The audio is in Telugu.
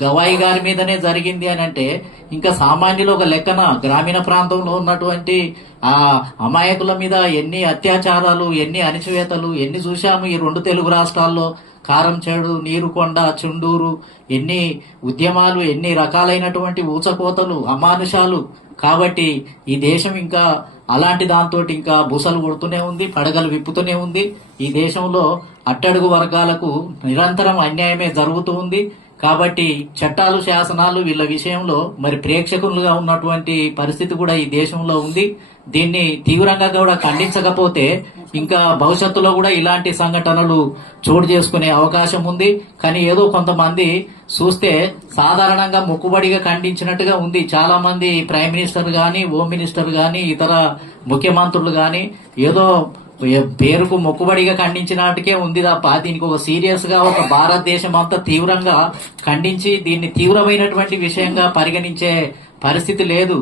గవాయి గారి మీదనే జరిగింది అని అంటే ఇంకా సామాన్యులు ఒక లెక్కన గ్రామీణ ప్రాంతంలో ఉన్నటువంటి ఆ అమాయకుల మీద ఎన్ని అత్యాచారాలు ఎన్ని అణిచివేతలు ఎన్ని చూశాము ఈ రెండు తెలుగు రాష్ట్రాల్లో? కారంచేడు నీరుకొండ చుండూరు ఎన్ని ఉద్యమాలు ఎన్ని రకాలైనటువంటి ఊచకోతలు అమానుషాలు. కాబట్టి ఈ దేశం ఇంకా అలాంటి దాంతో ఇంకా బుసలు కొడుతూనే ఉంది పడగలు విప్పుతూనే ఉంది. ఈ దేశంలో అట్టడుగు వర్గాలకు నిరంతరం అన్యాయమే జరుగుతూ ఉంది. కాబట్టి చట్టాలు శాసనాలు వీళ్ళ విషయంలో మరి ప్రేక్షకులుగా ఉన్నటువంటి పరిస్థితి కూడా ఈ దేశంలో ఉంది. దీన్ని తీవ్రంగా కూడా ఖండించకపోతే ఇంకా భవిష్యత్తులో కూడా ఇలాంటి సంఘటనలు చోటు చేసుకునే అవకాశం ఉంది. కానీ ఏదో కొంతమంది చూస్తే సాధారణంగా మొక్కుబడిగా ఖండించినట్టుగా ఉంది. చాలా మంది ప్రైమ్ మినిస్టర్ గాని హోమ్ మినిస్టర్ గాని ఇతర ముఖ్యమంత్రులు గాని ఏదో పేరుకు మొక్కుబడిగా ఖండించినట్టుకే ఉంది తప్ప దీనికి ఒక సీరియస్గా ఒక భారతదేశం అంతా తీవ్రంగా ఖండించి దీన్ని తీవ్రమైనటువంటి విషయంగా పరిగణించే పరిస్థితి లేదు.